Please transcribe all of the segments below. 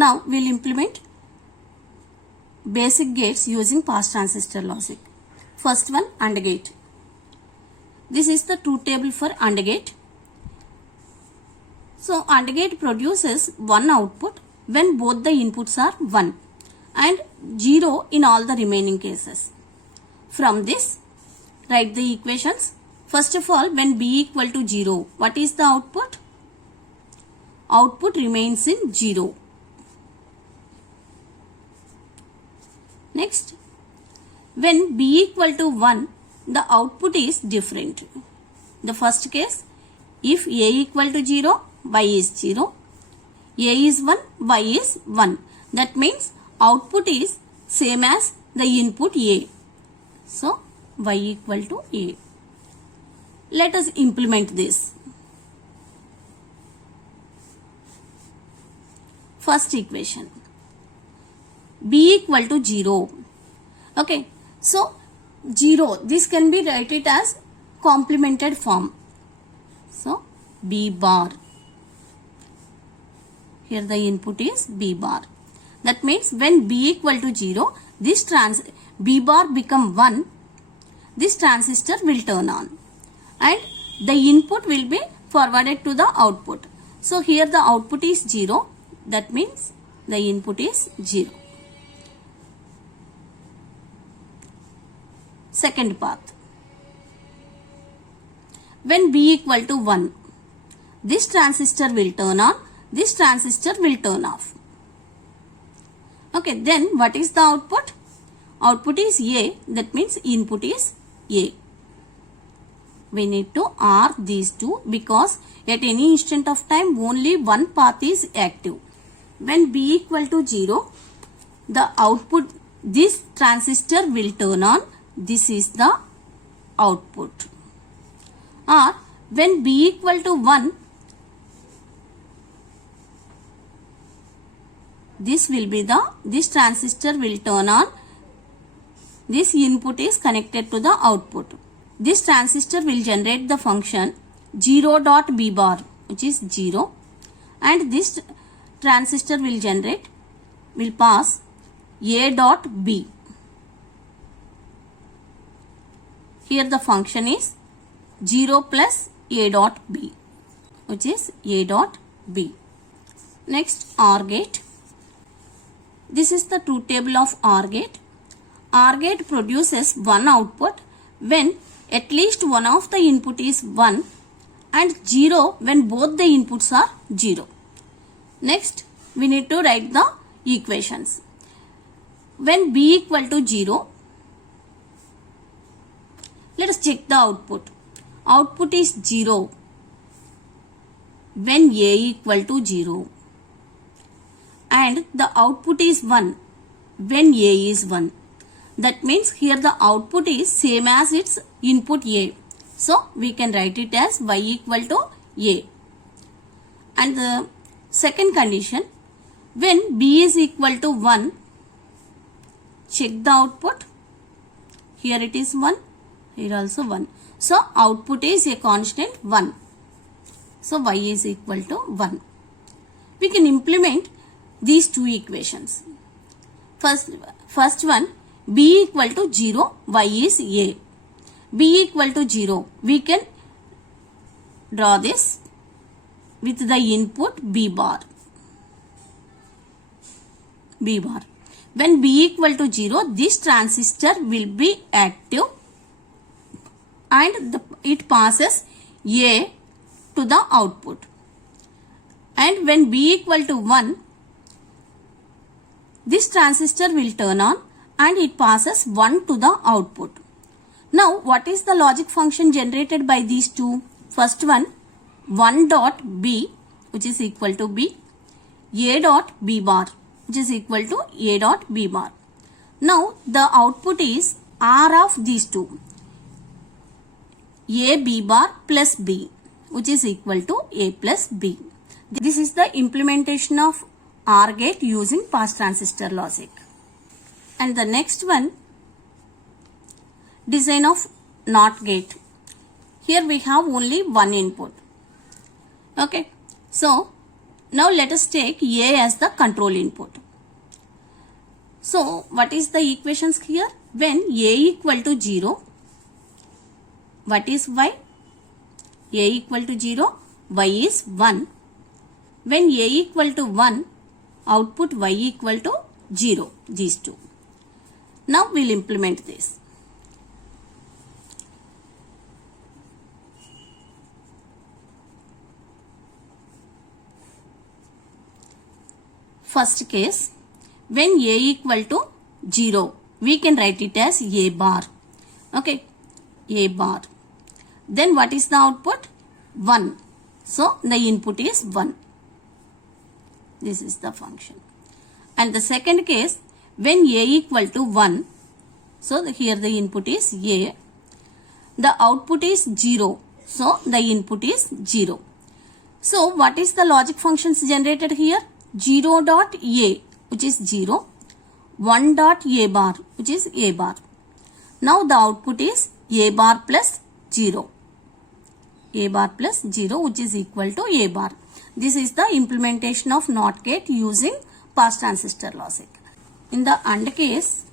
Now we'll implement basic gates using pass transistor logic. First one, AND gate. This is the truth table for AND gate. So AND gate produces one output when both the inputs are 1 and 0 in all the remaining cases. From this, write the equations. First of all, when B equal to 0, what is the output? Output remains in 0. Next, when B equal to 1, the output is different. The first case, if A equal to 0, Y is 0. A is 1, Y is 1. That means output is same as the input A. So, Y equal to A. Let us implement this. First equation. B equal to 0. Okay. So, 0. This can be written as complemented form. So, B bar. Here the input is B bar. That means when B equal to 0, this B bar become 1. This transistor will turn on. And the input will be forwarded to the output. So here the output is 0. That means the input is 0. Second path. When B equal to 1, this transistor will turn on. This transistor will turn off. Okay, then what is the output? Output is A. That means input is A. We need to OR these two because at any instant of time only one path is active. When B equal to 0, the output, this transistor will turn on. This is the output. Or when B equal to 1, this transistor will turn on. This input is connected to the output. This transistor will generate the function 0 dot B bar, which is 0, and this transistor will pass A dot B. Here the function is 0 plus A dot B, which is A dot B. Next, OR gate. This is the truth table of OR gate. OR gate produces one output when at least one of the input is 1 and 0 when both the inputs are 0. Next, we need to write the equations. When B equal to 0, let us check the output. Output is 0 when A equal to 0. And the output is 1 when A is 1. That means here the output is same as its input A. So we can write it as Y equal to A. And the second condition, when B is equal to 1, check the output. Here it is 1, here also 1. So output is a constant 1. So Y is equal to 1. We can implement these two equations. First one, B equal to 0, Y is A. B equal to 0, we can draw this with the input B bar. B bar. When B equal to 0, this transistor will be active and it passes A to the output. And when B equal to 1, this transistor will turn on and it passes 1 to the output. Now, what is the logic function generated by these two? First one, 1 dot B, which is equal to B, A dot B bar, which is equal to A dot B bar. Now, the output is R of these two, A B bar plus B, which is equal to A plus B. This is the implementation of OR gate using pass transistor logic. And the next one, design of NOT gate. Here we have only one input. Okay. So, Now let us take A as the control input. So what is the equations here? When A equal to 0, what is Y? A equal to 0, Y is 1. When A equal to 1, output Y equal to 0, these two. Now we'll implement this. First case, when A equal to 0, we can write it as A bar. Okay, A bar. Then what is the output? 1. So the input is 1. This is the function. And the second case, when A equal to 1, so here the input is A. The output is 0. So the input is 0. So what is the logic functions generated here? 0 dot A, which is 0. 1 dot A bar, which is A bar. Now the output is A bar plus 0. A bar plus 0, which is equal to A bar. This is the implementation of NOT gate using pass transistor logic. In the AND case,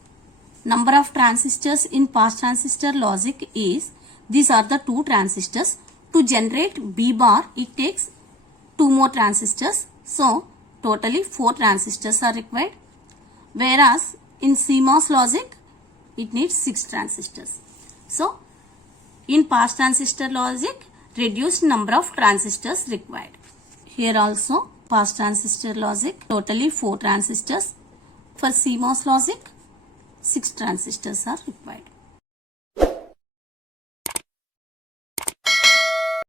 number of transistors in pass transistor logic is, these are the two transistors. To generate B bar, it takes 2 more transistors. So totally 4 transistors are required. Whereas in CMOS logic, it needs 6 transistors. So in pass transistor logic, reduced number of transistors required. Here also pass transistor logic, totally 4 transistors. For CMOS logic, 6 transistors are required.